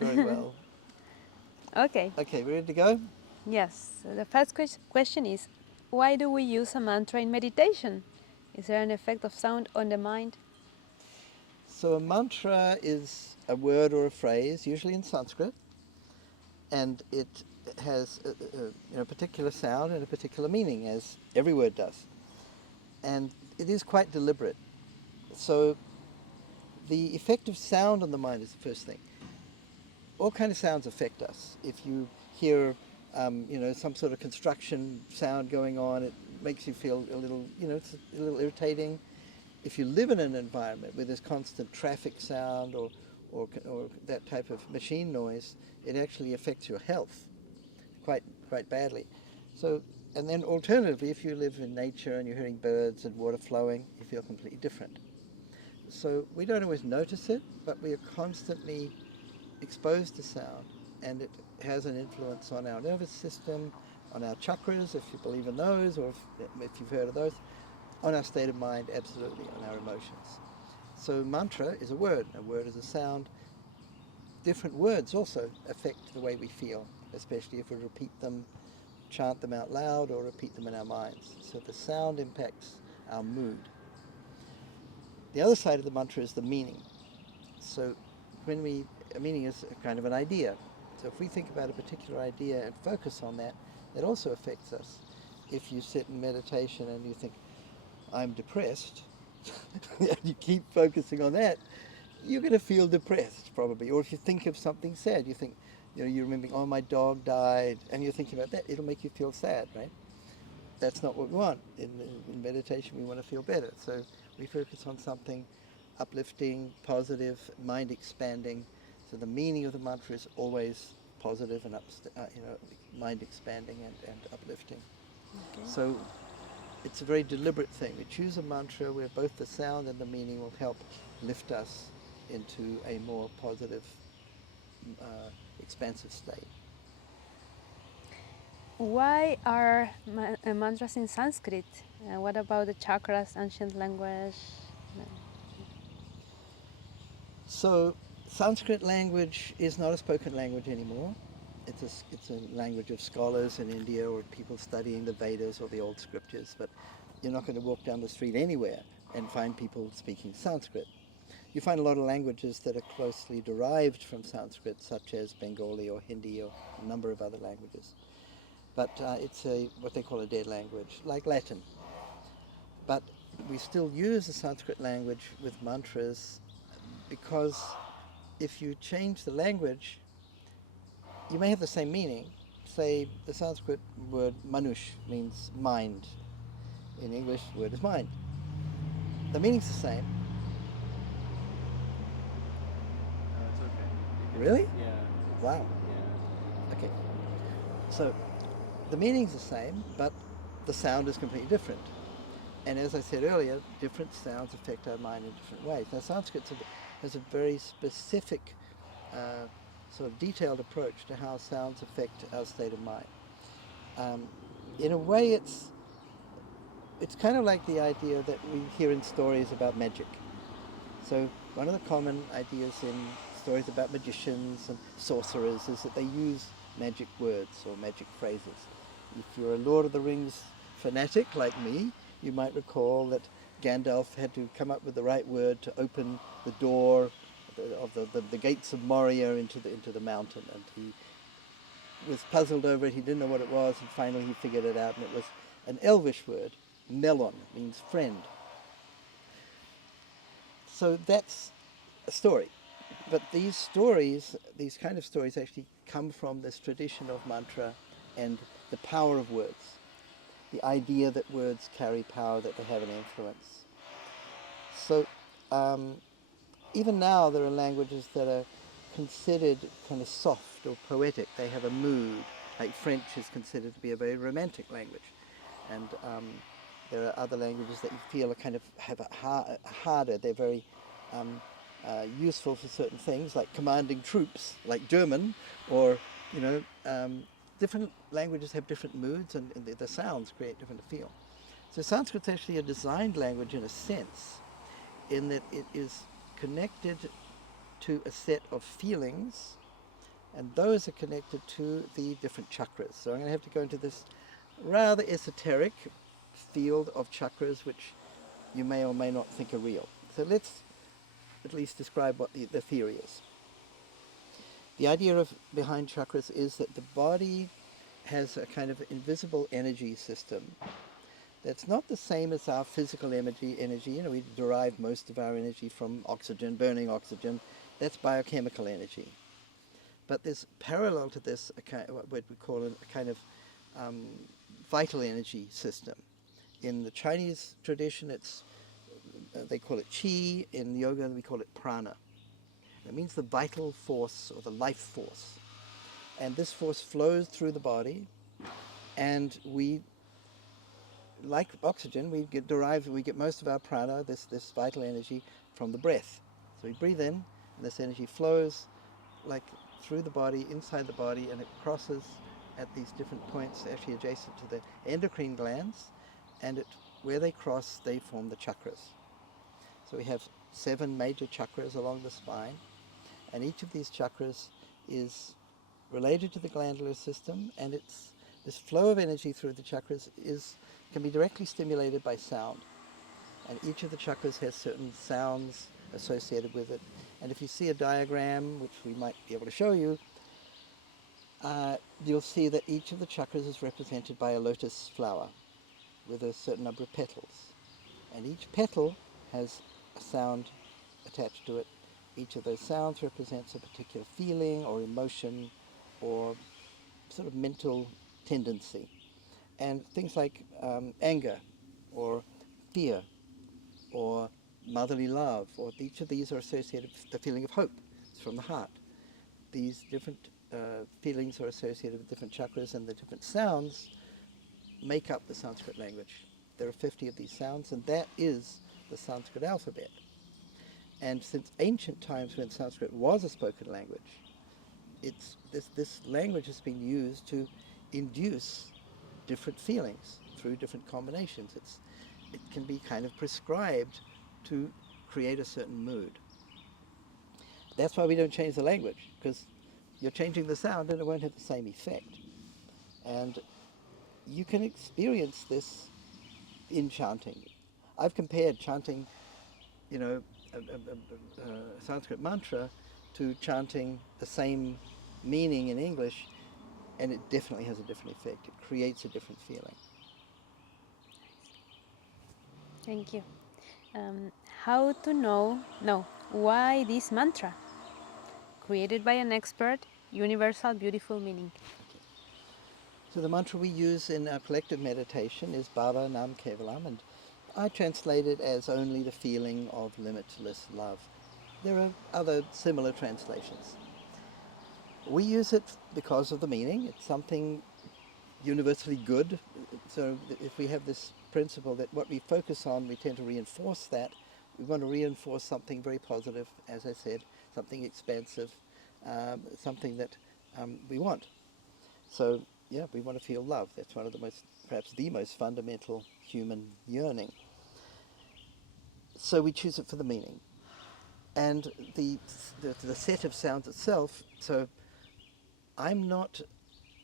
Very well. Okay. Okay, we ready to go? Yes. So the first question is, why do we use a mantra in meditation? Is there an effect of sound on the mind? So a mantra is a word or a phrase, usually in Sanskrit, and it has a particular sound and a particular meaning, as every word does. And it is quite deliberate. So the effect of sound on the mind is the first thing. All kind of sounds affect us. If you hear, some sort of construction sound going on, it makes you feel a little, it's a little irritating. If you live in an environment where there's constant traffic sound or that type of machine noise, it actually affects your health quite badly. So, and then alternatively, if you live in nature and you're hearing birds and water flowing, you feel completely different. So we don't always notice it, but we are constantly exposed to sound, and it has an influence on our nervous system, on our chakras, if you believe in those, or if you've heard of those, on our state of mind, absolutely, on our emotions. So mantra is a word is a sound. Different words also affect the way we feel, especially if we repeat them, chant them out loud, or repeat them in our minds. So the sound impacts our mood. The other side of the mantra is the meaning. So a meaning is a kind of an idea. So if we think about a particular idea and focus on that, that also affects us. If you sit in meditation and you think, I'm depressed, and you keep focusing on that, you're going to feel depressed probably. Or if you think of something sad, you think, you're remembering, oh, my dog died, and you're thinking about that, it'll make you feel sad, right? That's not what we want. In meditation, we want to feel better. So we focus on something uplifting, positive, mind expanding. So the meaning of the mantra is always positive and mind expanding and uplifting. Okay. So it's a very deliberate thing. We choose a mantra where both the sound and the meaning will help lift us into a more positive, expansive state. Why are mantras in Sanskrit? What about the chakras, ancient language? So Sanskrit language is not a spoken language anymore. It's a language of scholars in India or people studying the Vedas or the old scriptures, but you're not going to walk down the street anywhere and find people speaking Sanskrit. You find a lot of languages that are closely derived from Sanskrit, such as Bengali or Hindi or a number of other languages. But it's what they call a dead language, like Latin. But we still use the Sanskrit language with mantras because if you change the language, you may have the same meaning. Say the Sanskrit word manush means mind. In English, the word is mind. The meaning's the same. No, it's okay. Really? Yeah. Wow. Yeah. Okay. So the meaning's the same, but the sound is completely different. And as I said earlier, different sounds affect our mind in different ways. Now Sanskrit has a very specific sort of detailed approach to how sounds affect our state of mind. In a way, it's kind of like the idea that we hear in stories about magic. So one of the common ideas in stories about magicians and sorcerers is that they use magic words or magic phrases. If you're a Lord of the Rings fanatic like me, you might recall that Gandalf had to come up with the right word to open the door of the gates of Moria into the mountain, and he was puzzled over it. He didn't know what it was, and finally he figured it out, and it was an Elvish word. Melon means friend. So that's a story. But these kind of stories actually come from this tradition of mantra and the power of words. The idea that words carry power, that they have an influence. So even now there are languages that are considered kind of soft or poetic. They have a mood. Like French is considered to be a very romantic language. And there are other languages that you feel are kind of have a harder. They're very useful for certain things, like commanding troops, like German, or different languages have different moods, and the sounds create different feel. So Sanskrit's actually a designed language in a sense, in that it is connected to a set of feelings And those are connected to the different chakras. So I'm going to have to go into this rather esoteric field of chakras, which you may or may not think are real. So let's at least describe what the theory is. The idea behind chakras is that the body has a kind of invisible energy system that's not the same as our physical energy. You know, we derive most of our energy from oxygen, burning oxygen. That's biochemical energy. But there's parallel to this, what we call a kind of vital energy system. In the Chinese tradition, they call it qi. In yoga, we call it prana. It means the vital force or the life force. And this force flows through the body, and we, like oxygen, we get most of our prana, this vital energy, from the breath. So we breathe in, and this energy flows like through the body, inside the body, and it crosses at these different points, actually adjacent to the endocrine glands, and where they cross, they form the chakras. So we have 7 major chakras along the spine, and each of these chakras is related to the glandular system, and this flow of energy through the chakras can be directly stimulated by sound. And each of the chakras has certain sounds associated with it. And if you see a diagram, which we might be able to show you, you'll see that each of the chakras is represented by a lotus flower with a certain number of petals. And each petal has a sound attached to it. Each of those sounds represents a particular feeling or emotion or sort of mental tendency. And things like anger or fear or motherly love, or each of these are associated with the feeling of hope. It's from the heart. These different feelings are associated with different chakras, and the different sounds make up the Sanskrit language. There are 50 of these sounds, and that is the Sanskrit alphabet. And since ancient times, when Sanskrit was a spoken language, this language has been used to induce different feelings through different combinations. It can be kind of prescribed to create a certain mood. That's why we don't change the language, because you're changing the sound and it won't have the same effect. And you can experience this in chanting. I've compared chanting, you know, a Sanskrit mantra to chanting the same meaning in English, and it definitely has a different effect. It creates a different feeling. Thank you. How to know why this mantra? Created by an expert, universal, beautiful meaning. So the mantra we use in our collective meditation is Bhava Nam Kevalam, and I translate it as only the feeling of limitless love. There are other similar translations. We use it because of the meaning. It's something universally good. So if we have this principle that what we focus on, we tend to reinforce that. We want to reinforce something very positive, as I said, something expansive, something that we want. So yeah, we want to feel love. That's one of the perhaps the most fundamental human yearning. So we choose it for the meaning. And the set of sounds itself, so I'm not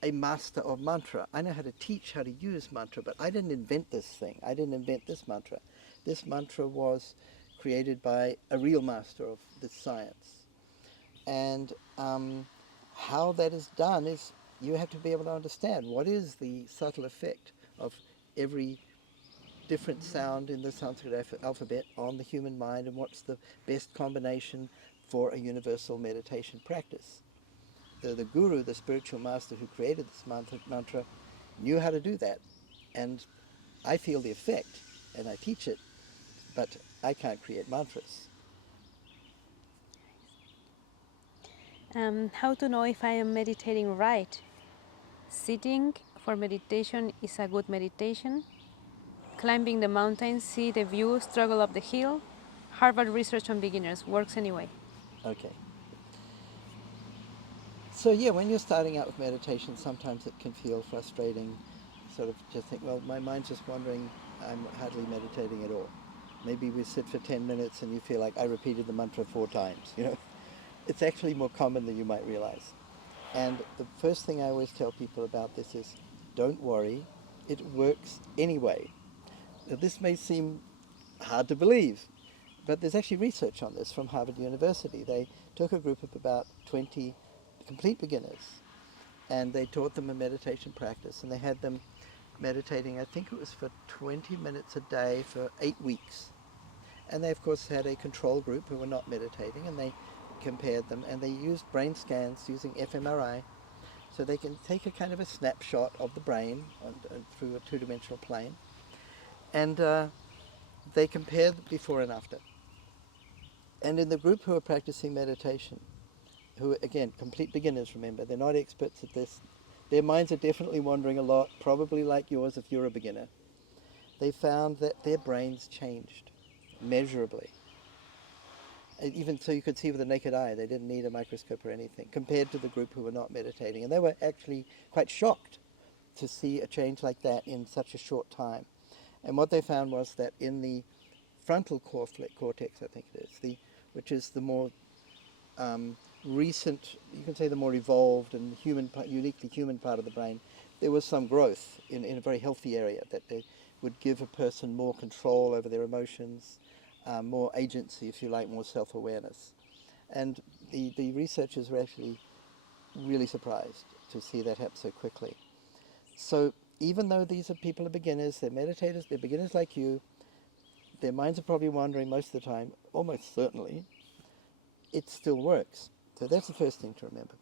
a master of mantra. I know how to teach how to use mantra, but I didn't invent this thing. I didn't invent this mantra. This mantra was created by a real master of this science. And how that is done is you have to be able to understand what is the subtle effect of every different sound in the Sanskrit alphabet on the human mind, and what's the best combination for a universal meditation practice. The guru, the spiritual master who created this mantra, knew how to do that. And I feel the effect, and I teach it, but I can't create mantras. How to know if I am meditating right? Sitting for meditation is a good meditation. Climbing the mountain, see the view, struggle up the hill. Harvard research on beginners works anyway. Okay. So yeah, when you're starting out with meditation, sometimes it can feel frustrating. Sort of just think, well, my mind's just wandering. I'm hardly meditating at all. Maybe we sit for 10 minutes and you feel like I repeated the mantra 4 times. You know, it's actually more common than you might realize. And the first thing I always tell people about this is, don't worry, it works anyway. Now, this may seem hard to believe, but there's actually research on this from Harvard University. They took a group of about 20 complete beginners, and they taught them a meditation practice, and they had them meditating, I think it was for 20 minutes a day for 8 weeks. And they, of course, had a control group who were not meditating, and they compared them, and they used brain scans using fMRI, so they can take a kind of a snapshot of the brain through a two-dimensional plane, and they compared before and after. And in the group who are practicing meditation, who, again, complete beginners, remember, they're not experts at this, their minds are definitely wandering a lot, probably like yours if you're a beginner. They found that their brains changed measurably. Even so, you could see with the naked eye, they didn't need a microscope or anything, compared to the group who were not meditating. And they were actually quite shocked to see a change like that in such a short time. And what they found was that in the frontal cortex, I think it is, which is the more recent, you can say the more evolved and uniquely human part of the brain, there was some growth in a very healthy area, that they would give a person more control over their emotions, more agency, if you like, more self-awareness. And the researchers were actually really surprised to see that happen so quickly. So even though these are people are beginners, they're meditators, they're beginners like you, their minds are probably wandering most of the time, almost certainly, it still works. So that's the first thing to remember.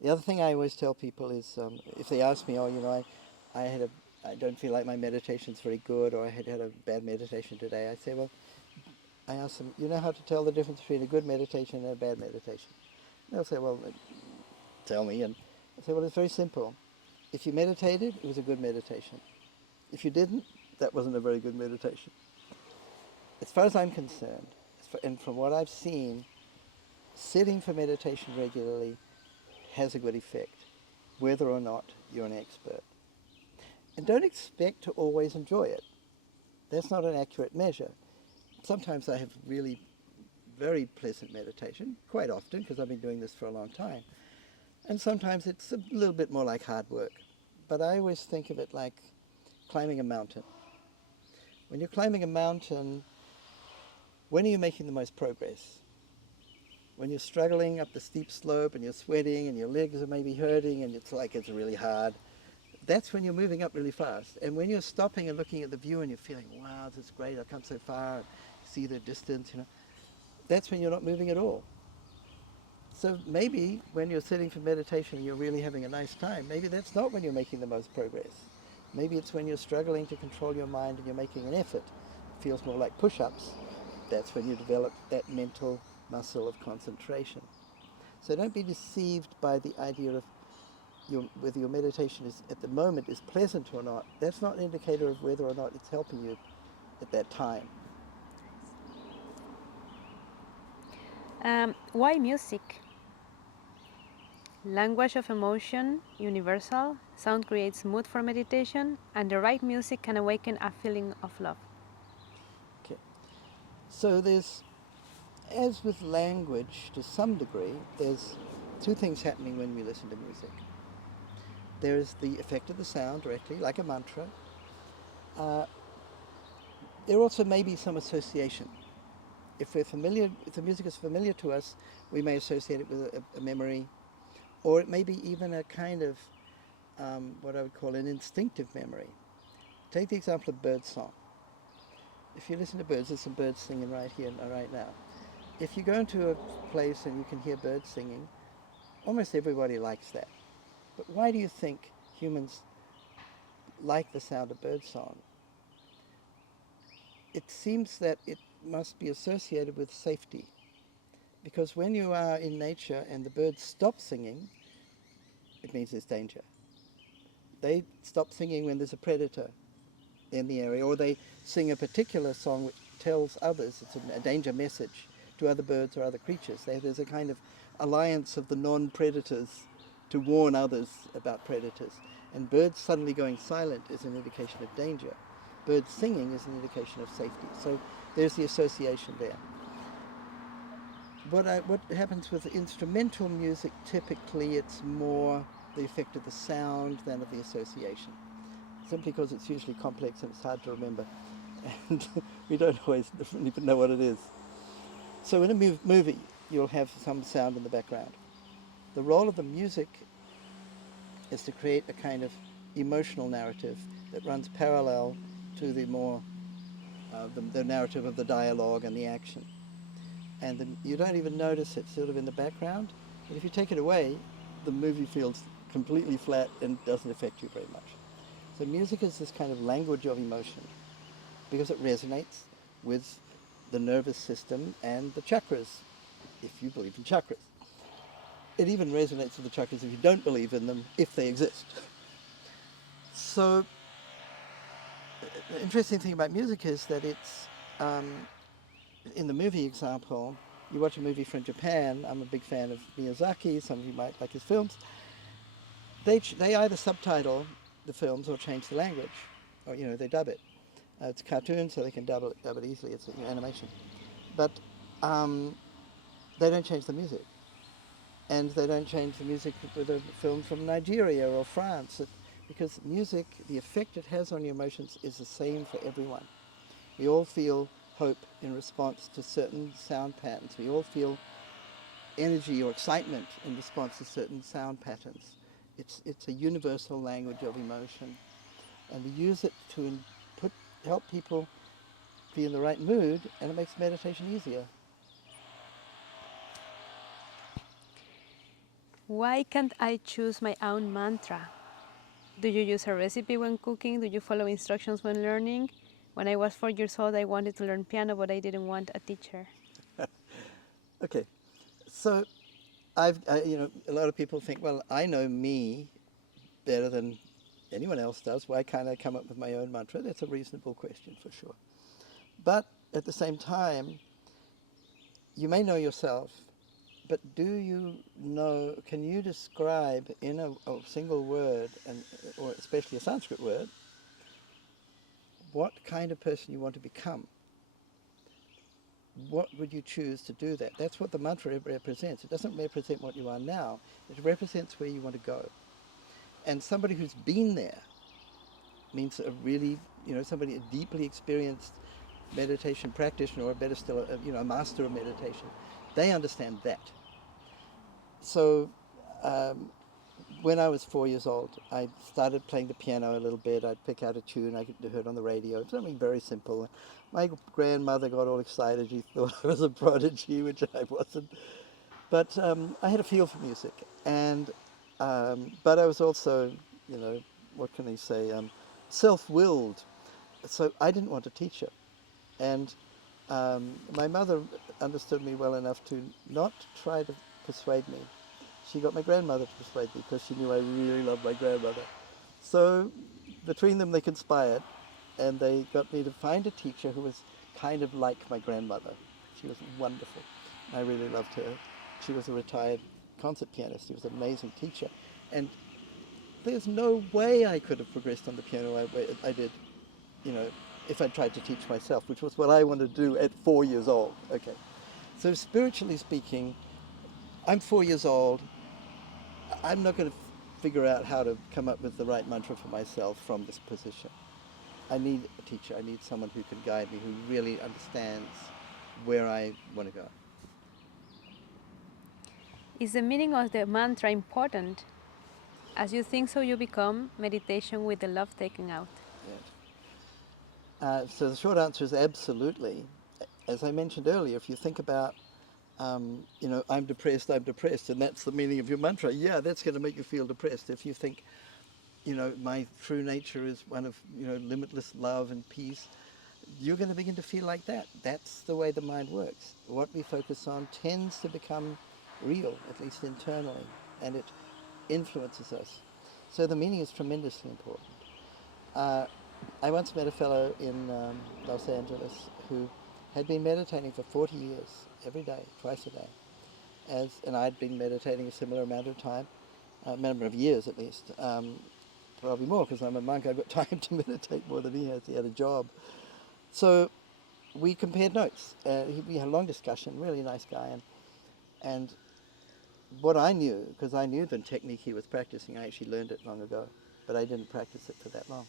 The other thing I always tell people is, if they ask me, I don't feel like my meditation's very good, or I had a bad meditation today, I say, well, I ask them, you know how to tell the difference between a good meditation and a bad meditation? And they'll say, well, tell me. And I say, well, it's very simple. If you meditated, it was a good meditation. If you didn't, that wasn't a very good meditation. As far as I'm concerned, and from what I've seen, sitting for meditation regularly has a good effect, whether or not you're an expert. And don't expect to always enjoy it. That's not an accurate measure. Sometimes I have really very pleasant meditation, quite often, because I've been doing this for a long time. And sometimes it's a little bit more like hard work. But I always think of it like climbing a mountain. When you're climbing a mountain, when are you making the most progress? When you're struggling up the steep slope and you're sweating and your legs are maybe hurting and it's like it's really hard, that's when you're moving up really fast. And when you're stopping and looking at the view and you're feeling, wow, this is great, I've come so far, see the distance, that's when you're not moving at all. So maybe when you're sitting for meditation and you're really having a nice time, maybe that's not when you're making the most progress. Maybe it's when you're struggling to control your mind and you're making an effort. It feels more like push-ups. That's when you develop that mental muscle of concentration. So don't be deceived by the idea of whether your meditation is at the moment is pleasant or not. That's not an indicator of whether or not it's helping you at that time. Why music? Language of emotion, universal. Sound creates mood for meditation, and the right music can awaken a feeling of love. Okay. So as with language, to some degree, there's two things happening when we listen to music. There is the effect of the sound directly, like a mantra. There also may be some association. If the music is familiar to us, we may associate it with a memory, or it may be even a kind of what I would call an instinctive memory. Take the example of bird song. If you listen to birds, there's some birds singing right here and right now. If you go into a place and you can hear birds singing, almost everybody likes that. But why do you think humans like the sound of bird song? It seems that it must be associated with safety. Because when you are in nature and the birds stop singing, it means there's danger. They stop singing when there's a predator in the area, or they sing a particular song which tells others, it's a danger message to other birds or other creatures. There's a kind of alliance of the non-predators to warn others about predators. And birds suddenly going silent is an indication of danger. Birds singing is an indication of safety. So there's the association there. what happens with instrumental music, typically it's more the effect of the sound than of the association, simply because it's usually complex and it's hard to remember, and we don't always even know what it is. So in a movie, you'll have some sound in the background. The role of the music is to create a kind of emotional narrative that runs parallel to the more the narrative of the dialogue and the action. And you don't even notice it sort of in the background. But if you take it away, the movie feels completely flat and doesn't affect you very much. So music is this kind of language of emotion because it resonates with the nervous system and the chakras, if you believe in chakras. It even resonates with the chakras if you don't believe in them, if they exist. So the interesting thing about music is that it's, in the movie example, you watch a movie from Japan. I'm a big fan of Miyazaki. Some of you might like his films. They either subtitle the films or change the language, or they dub it. It's a cartoon, so they can dub it easily. It's animation, but they don't change the music, and they don't change the music with a film from Nigeria or France, because music, the effect it has on your emotions, is the same for everyone. We all feel hope in response to certain sound patterns. We all feel energy or excitement in response to certain sound patterns. It's a universal language of emotion, and we use it to help people be in the right mood, and it makes meditation easier. Why can't I choose my own mantra? Do you use a recipe when cooking? Do you follow instructions when learning? When I was 4 years old, I wanted to learn piano, but I didn't want a teacher. Okay, so a lot of people think, well, I know me better than anyone else does. Why can't I come up with my own mantra? That's a reasonable question for sure. But at the same time, you may know yourself, but can you describe in a single word, or especially a Sanskrit word, what kind of person you want to become? What would you choose to do that? That's what the mantra represents. It doesn't represent what you are now. It represents where you want to go. And somebody who's been there means somebody, a deeply experienced meditation practitioner, or better still, a master of meditation. They understand that. So when I was 4 years old, I started playing the piano a little bit. I'd pick out a tune I could heard on the radio, something very simple. My grandmother got all excited. She thought I was a prodigy, which I wasn't. But I had a feel for music, and but I was also, what can I say, self-willed. So I didn't want a teacher, and my mother understood me well enough to not try to persuade me. She got my grandmother to persuade me because she knew I really loved my grandmother. So between them they conspired, and they got me to find a teacher who was kind of like my grandmother. She was wonderful. I really loved her. She was a retired concert pianist. She was an amazing teacher. And there's no way I could have progressed on the piano I did, if I tried to teach myself, which was what I wanted to do at 4 years old. Okay. So spiritually speaking, I'm 4 years old. I'm not going to figure out how to come up with the right mantra for myself from this position. I need a teacher. I need someone who can guide me, who really understands where I want to go. Is the meaning of the mantra important? As you think so, you become meditation with the love taken out. So the short answer is absolutely. As I mentioned earlier, if you think about, I'm depressed, and that's the meaning of your mantra, yeah, that's going to make you feel depressed. If you think, my true nature is one of, limitless love and peace, you're going to begin to feel like that. That's the way the mind works. What we focus on tends to become real, at least internally, and it influences us. So the meaning is tremendously important. I once met a fellow in Los Angeles who had been meditating for 40 years, every day, twice a day, and I'd been meditating a similar amount of time, a number of years at least, probably more because I'm a monk. I've got time to meditate more than he has. He had a job. So we compared notes. We had a long discussion, really nice guy, And what I knew, because I knew the technique he was practicing, I actually learned it long ago, but I didn't practice it for that long.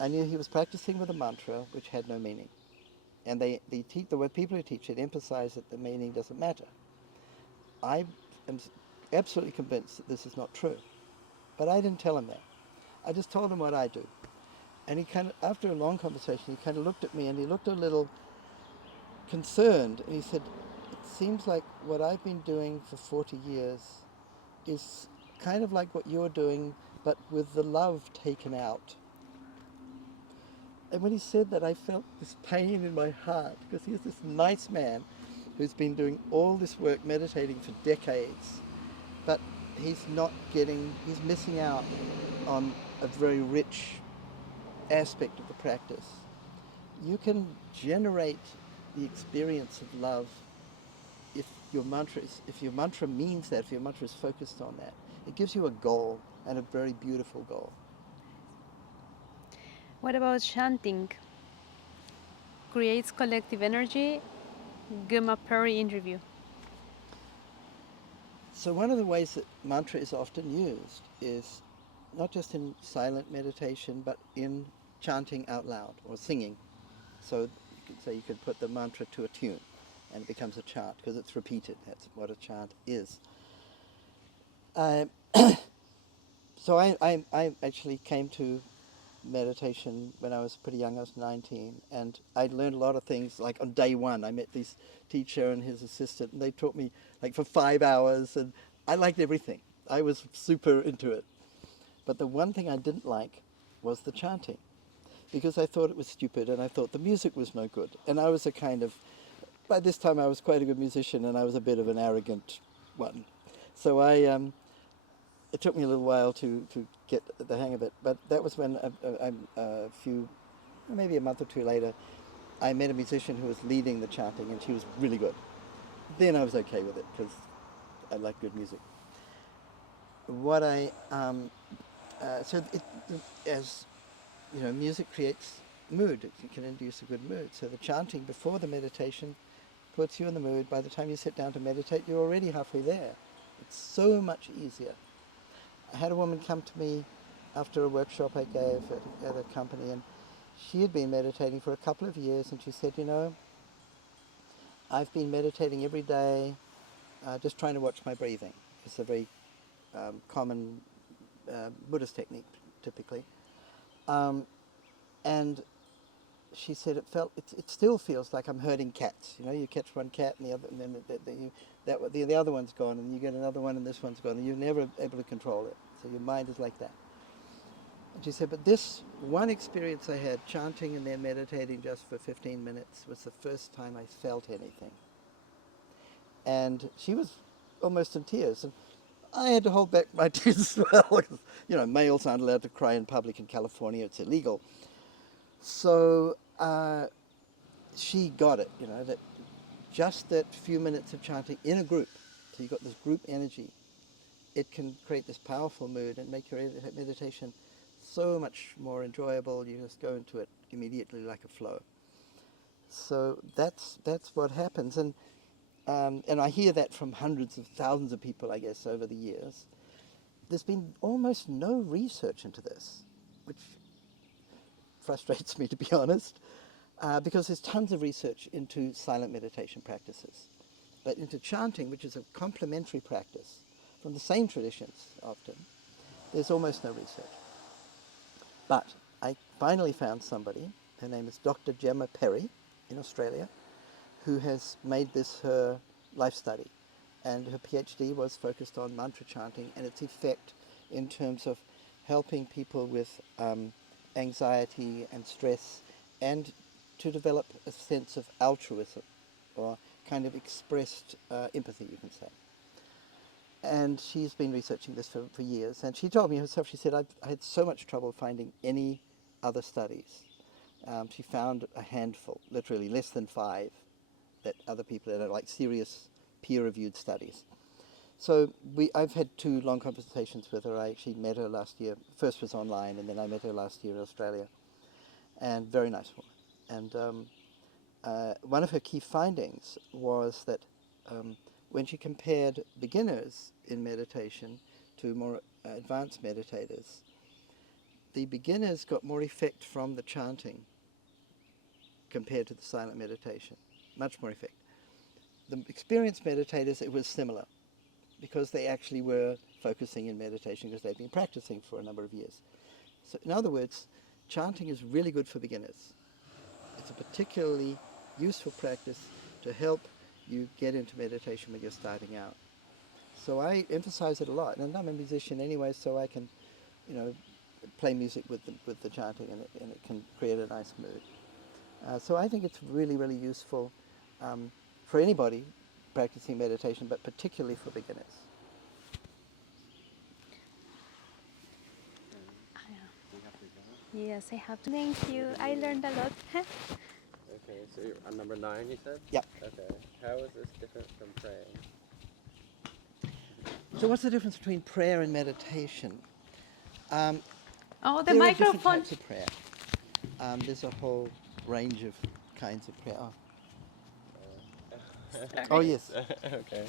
I knew he was practicing with a mantra which had no meaning. And the people who teach it emphasize that the meaning doesn't matter. I am absolutely convinced that this is not true. But I didn't tell him that. I just told him what I do. And he kind of, after a long conversation, he kind of looked at me and he looked a little concerned. And he said, it seems like what I've been doing for 40 years is kind of like what you're doing, but with the love taken out. And when he said that, I felt this pain in my heart, because he's this nice man who's been doing all this work meditating for decades, but he's missing out on a very rich aspect of the practice. You can generate the experience of love if your mantra means that, if your mantra is focused on that. It gives you a goal, and a very beautiful goal. What about chanting? Creates collective energy. Guma Perry interview. So one of the ways that mantra is often used is not just in silent meditation, but in chanting out loud or singing. So you could say you could put the mantra to a tune and it becomes a chant because it's repeated. That's what a chant is. So I actually came to meditation when I was pretty young. I was 19, and I learned a lot of things. Like on day one, I met this teacher and his assistant, and they taught me like for 5 hours, and I liked everything. I was super into it. But the one thing I didn't like was the chanting, because I thought it was stupid, and I thought the music was no good. And I was by this time I was quite a good musician, and I was a bit of an arrogant one. So it took me a little while to get the hang of it, but that was when maybe a month or two later, I met a musician who was leading the chanting, and she was really good. Then I was okay with it because I like good music. As you know, music creates mood. It can induce a good mood. So the chanting before the meditation puts you in the mood. By the time you sit down to meditate, you're already halfway there. It's so much easier. I had a woman come to me after a workshop I gave at a company, and she had been meditating for a couple of years, and she said, I've been meditating every day, just trying to watch my breathing. It's a very common Buddhist technique, typically. And she said it still feels like I'm herding cats. You catch one cat and then the other one's gone, and you get another one and this one's gone, and you're never able to control it. So your mind is like that. And she said, but this one experience I had, chanting and then meditating just for 15 minutes, was the first time I felt anything. And she was almost in tears. And I had to hold back my tears as well. Males aren't allowed to cry in public in California. It's illegal. So she got it, that just that few minutes of chanting in a group, so you've got this group energy, it can create this powerful mood and make your meditation so much more enjoyable. You just go into it immediately like a flow. So that's what happens. And I hear that from hundreds of thousands of people, I guess, over the years. There's been almost no research into this, which frustrates me, to be honest, because there's tons of research into silent meditation practices. But into chanting, which is a complementary practice from the same traditions often, there's almost no research. But I finally found somebody, her name is Dr. Gemma Perry in Australia, who has made this her life study. And her PhD was focused on mantra chanting and its effect in terms of helping people with anxiety and stress, and to develop a sense of altruism, or kind of expressed empathy, you can say. And she's been researching this for years. And she told me herself, she said, I had so much trouble finding any other studies. She found a handful, literally less than 5, that other people had, like serious peer-reviewed studies. So I've had 2 long conversations with her. I actually met her last year. First was online, and then I met her last year in Australia. And very nice woman. And one of her key findings was that when she compared beginners in meditation to more advanced meditators, the beginners got more effect from the chanting compared to the silent meditation, much more effect. The experienced meditators, it was similar, because they actually were focusing in meditation because they'd been practicing for a number of years. So in other words, chanting is really good for beginners. It's a particularly useful practice to help you get into meditation when you're starting out. So I emphasize it a lot, and I'm a musician anyway, so I can, play music with the chanting, and it can create a nice mood. So I think it's really, really useful for anybody practicing meditation, but particularly for beginners. Yes, I have to. Thank you. I learned a lot. Okay, so you're on number 9, you said? Yep. Okay. How is this different from praying? So what's the difference between prayer and meditation? Oh, the There are different microphone. types of prayer. There's a whole range of kinds of prayer. Oh yes. Okay.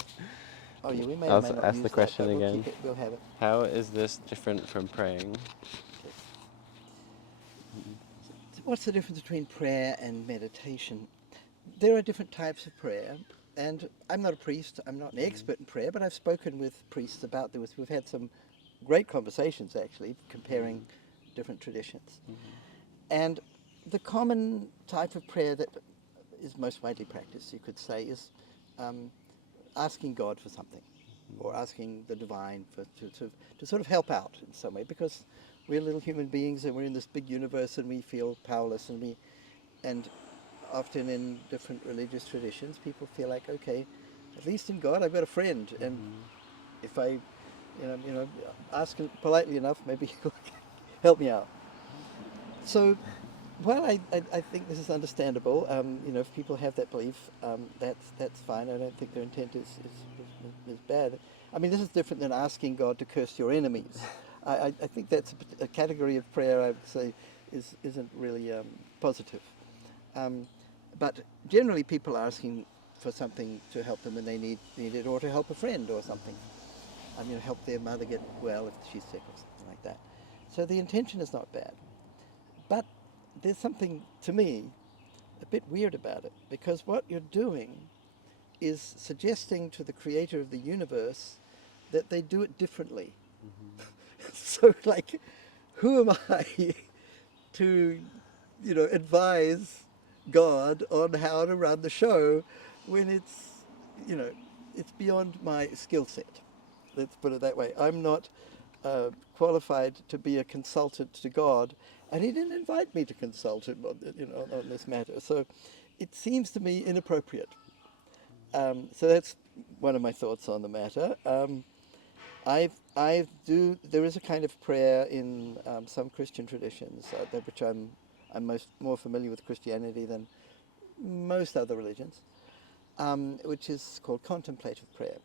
Oh yeah, we may I'll or may not ask use the that, question but we'll again. keep it, we'll have it. How is this different from praying? What's the difference between prayer and meditation? There are different types of prayer, and I'm not a priest, I'm not an expert in prayer, but I've spoken with priests about this. We've had some great conversations, actually, comparing different traditions. And the common type of prayer that is most widely practiced, you could say, is asking God for something, or asking the divine to sort of help out in some way, because we're little human beings and we're in this big universe and we feel powerless, and often in different religious traditions people feel like, okay, at least in God I've got a friend, and if I ask him politely enough, maybe he'll help me out. So while I think this is understandable, if people have that belief, that's fine. I don't think their intent is bad. I mean, this is different than asking God to curse your enemies. I think that's a category of prayer I would say isn't really positive. But generally people are asking for something to help them when they need it, or to help a friend or something. Help their mother get well if she's sick or something like that. So the intention is not bad. But there's something, to me, a bit weird about it, because what you're doing is suggesting to the creator of the universe that they do it differently. So, like, who am I to, advise God on how to run the show when it's beyond my skill set? Let's put it that way. I'm not qualified to be a consultant to God, and he didn't invite me to consult him on this matter. So it seems to me inappropriate. So that's one of my thoughts on the matter. There is a kind of prayer in some Christian traditions, which I'm more familiar with Christianity than most other religions, which is called contemplative prayer.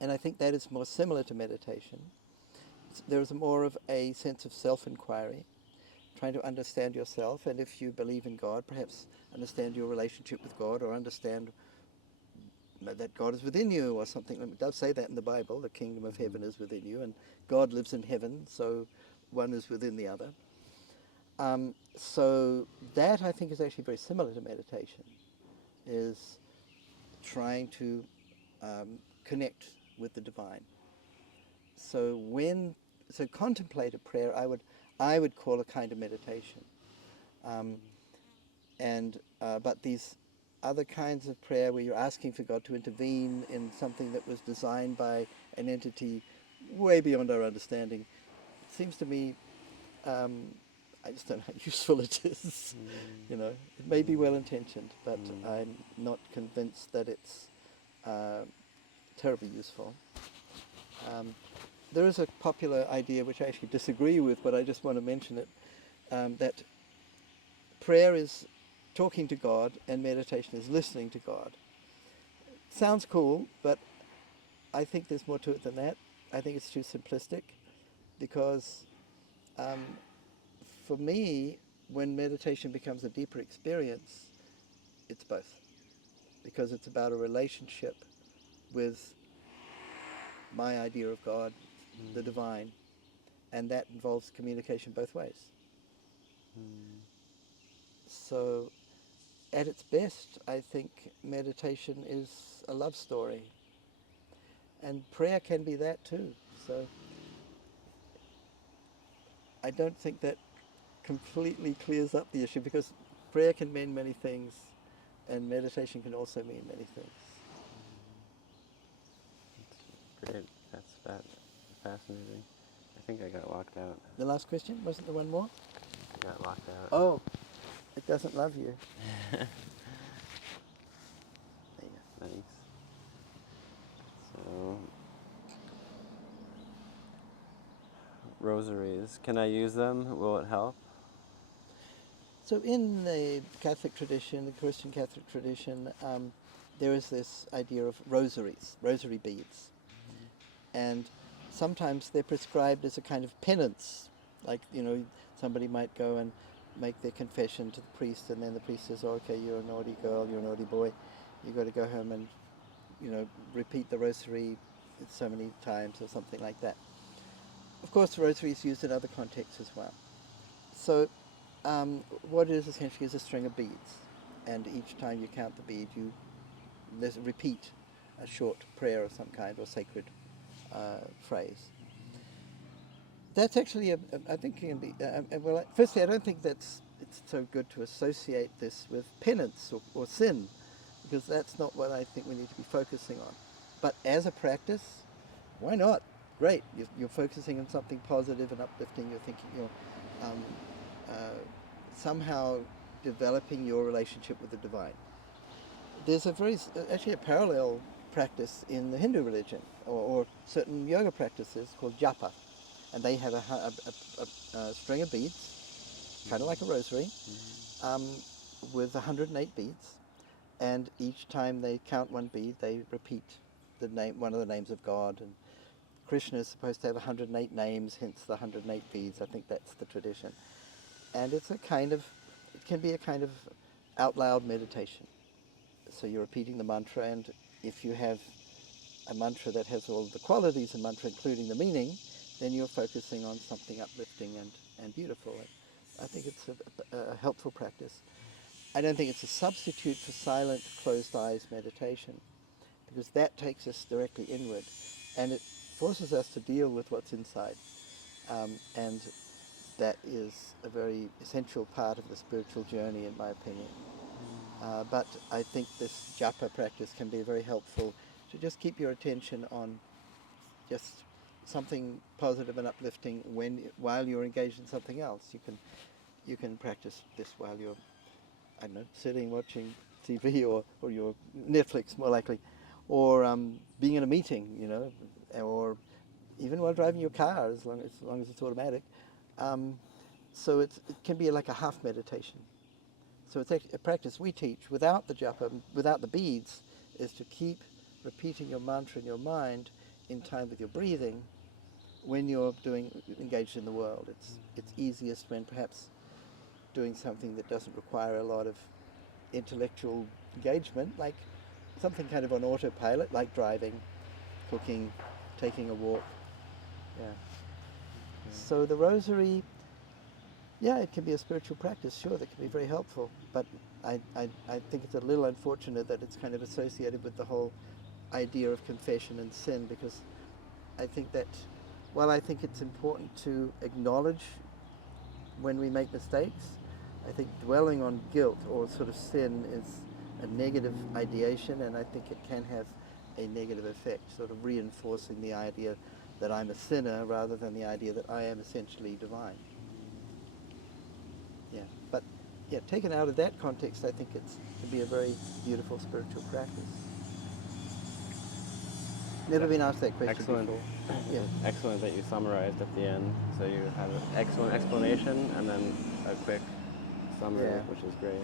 And I think that is more similar to meditation. There is more of a sense of self-inquiry, trying to understand yourself, and if you believe in God, perhaps understand your relationship with God, or understand that God is within you, or something. It does say that in the Bible, the kingdom of heaven is within you, and God lives in heaven, so one is within the other. So that, I think, is actually very similar to meditation, is trying to connect with the divine. So contemplative prayer, I would call a kind of meditation. But these other kinds of prayer where you're asking for God to intervene in something that was designed by an entity way beyond our understanding, it seems to me, I just don't know how useful it is. It may be well intentioned, but I'm not convinced that it's terribly useful. There is a popular idea which I actually disagree with, but I just want to mention it, that prayer is talking to God and meditation is listening to God. Sounds cool, but I think there's more to it than that. I think it's too simplistic, because for me, when meditation becomes a deeper experience, it's both, because it's about a relationship with my idea of God, the divine, and that involves communication both ways. So at its best, I think meditation is a love story. And prayer can be that too. So I don't think that completely clears up the issue, because prayer can mean many things and meditation can also mean many things. Great. That's fascinating. I think I got locked out. The last question, wasn't there one more? I got locked out. Oh, it doesn't love you. There you go. Thanks. So, rosaries. Can I use them? Will it help? So in the Catholic tradition, the Christian Catholic tradition, there is this idea of rosaries, rosary beads. And sometimes they're prescribed as a kind of penance. Like, somebody might go and make their confession to the priest, and then the priest says, oh, okay, you're a naughty girl, you're a naughty boy, you've got to go home and, repeat the rosary so many times or something like that. Of course, the rosary is used in other contexts as well. So what it is essentially is a string of beads, and each time you count the bead, you repeat a short prayer of some kind or sacred phrase. That's actually, I think, can be. Well, firstly, I don't think it's so good to associate this with penance or sin, because that's not what I think we need to be focusing on. But as a practice, why not? Great, you're focusing on something positive and uplifting. You're thinking, somehow developing your relationship with the divine. There's actually a parallel practice in the Hindu religion, or certain yoga practices called japa, and they have a string of beads, kind of like a rosary, with 108 beads, and each time they count one bead, they repeat one of the names of God. And Krishna is supposed to have 108 names, hence the 108 beads. I think that's the tradition. And it can be a kind of out loud meditation. So you're repeating the mantra, and if you have a mantra that has all the qualities of mantra, including the meaning, then you're focusing on something uplifting and beautiful. I think it's a helpful practice. I don't think it's a substitute for silent, closed eyes meditation, because that takes us directly inward, and it forces us to deal with what's inside. And that is a very essential part of the spiritual journey, in my opinion. But I think this japa practice can be very helpful to just keep your attention on just something positive and uplifting while you're engaged in something else. You can practice this while you're, I don't know, sitting watching TV or your Netflix, more likely, or being in a meeting, or even while driving your car, as long as it's automatic. So it can be like a half meditation. So it's actually a practice we teach without the japa, without the beads, is to keep repeating your mantra in your mind in time with your breathing when you're engaged in the world. It's easiest when perhaps doing something that doesn't require a lot of intellectual engagement, like something kind of on autopilot, like driving, cooking, taking a walk. Yeah. So the rosary, it can be a spiritual practice, sure, that can be very helpful, but I think it's a little unfortunate that it's kind of associated with the whole idea of confession and sin, because I think that while I think it's important to acknowledge when we make mistakes, I think dwelling on guilt or sort of sin is a negative ideation, and I think it can have a negative effect, sort of reinforcing the idea that I'm a sinner rather than the idea that I am essentially divine. But taken out of that context, I think it can be a very beautiful spiritual practice. Never been asked that question Excellent. before. Yeah. Excellent that you summarized at the end. So you had an excellent explanation and then a quick summary, which is great.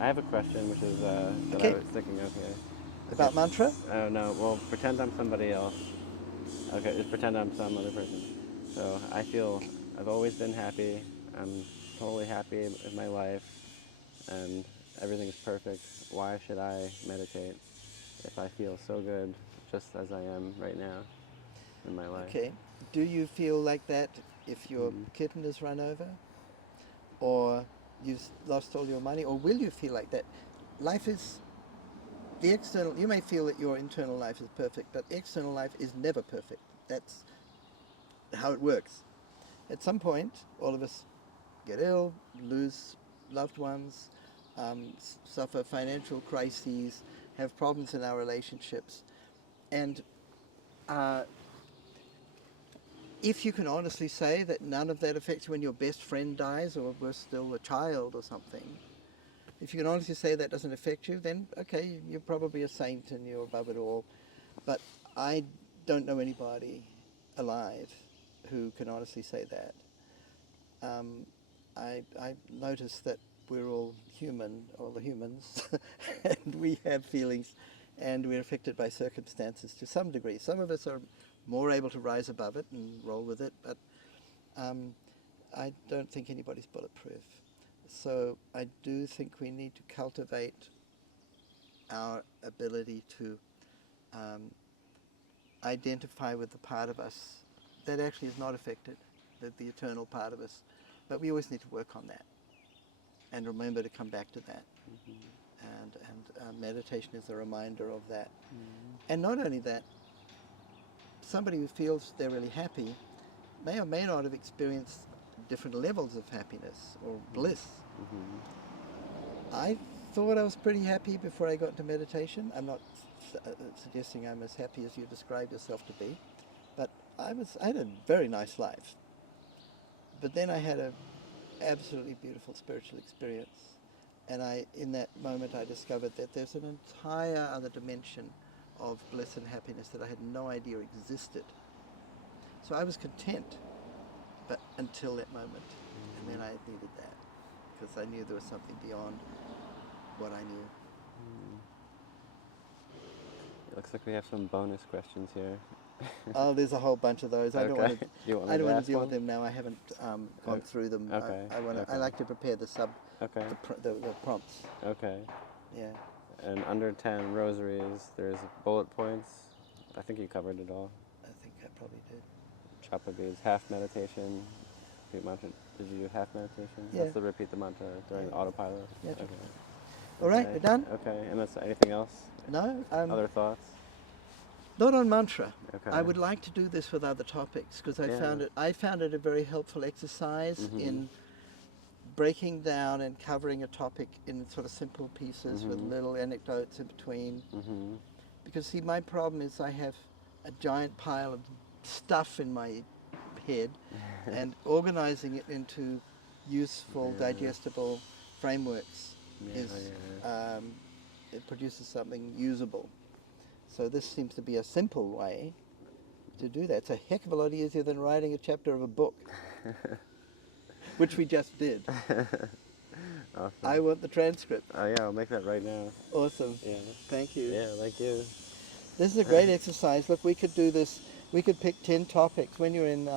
I have a question, which is that I was thinking of here. About mantra? Oh, no. Well, pretend I'm somebody else. Okay, just pretend I'm some other person. So I feel I've always been happy. I'm totally happy with my life, and everything's perfect. Why should I meditate if I feel so good just as I am right now in my life. Okay. Do you feel like that if your kitten is run over, or you've lost all your money, or will you feel like that? Life is the external. You may feel that your internal life is perfect, but external life is never perfect. That's how it works. At some point, all of us get ill, lose loved ones, suffer financial crises, have problems in our relationships, and if you can honestly say that none of that affects you when your best friend dies, or worse still, a child or something, if you can honestly say that doesn't affect you, then okay, you're probably a saint and you're above it all. But I don't know anybody alive who can honestly say that. I notice that we're all human, all the humans, and we have feelings, and we're affected by circumstances to some degree. Some of us are more able to rise above it and roll with it, but I don't think anybody's bulletproof. So I do think we need to cultivate our ability to identify with the part of us that actually is not affected, the eternal part of us. But we always need to work on that and remember to come back to that. And meditation is a reminder of that. And not only that, somebody who feels they're really happy may or may not have experienced different levels of happiness or bliss. I thought I was pretty happy before I got into meditation. I'm not suggesting I'm as happy as you described yourself to be, but I had a very nice life. But then I had an absolutely beautiful spiritual experience, and in that moment I discovered that there's an entire other dimension of bliss and happiness that I had no idea existed. So I was content, but until that moment, and then I needed that, because I knew there was something beyond what I knew. It looks like we have some bonus questions here. Oh, there's a whole bunch of those. I don't want to. I don't want to deal with them. them now. I haven't gone through them. Okay. I like to prepare the the prompts. Okay. Yeah. And under 10 rosaries, there's bullet points. I think you covered it all. I think I probably did. Chapa beads, half meditation. Repeat mantra. Did you do half meditation? Yeah. That's the repeat the mantra during autopilot. Yeah. Okay. All right, we're done. Okay. And that's anything else? No. Other thoughts? Not on mantra. Okay. I would like to do this with other topics because I found it a very helpful exercise in breaking down and covering a topic in sort of simple pieces with little anecdotes in between. Because see, my problem is I have a giant pile of stuff in my head, and organizing it into useful, digestible frameworks it produces something usable. So this seems to be a simple way to do that. It's a heck of a lot easier than writing a chapter of a book, which we just did. Awesome. I want the transcript. Oh yeah, I'll make that right now. Awesome. Yeah. Thank you. Yeah, like you. This is a great exercise. Look, we could do this. We could pick 10 topics when you're in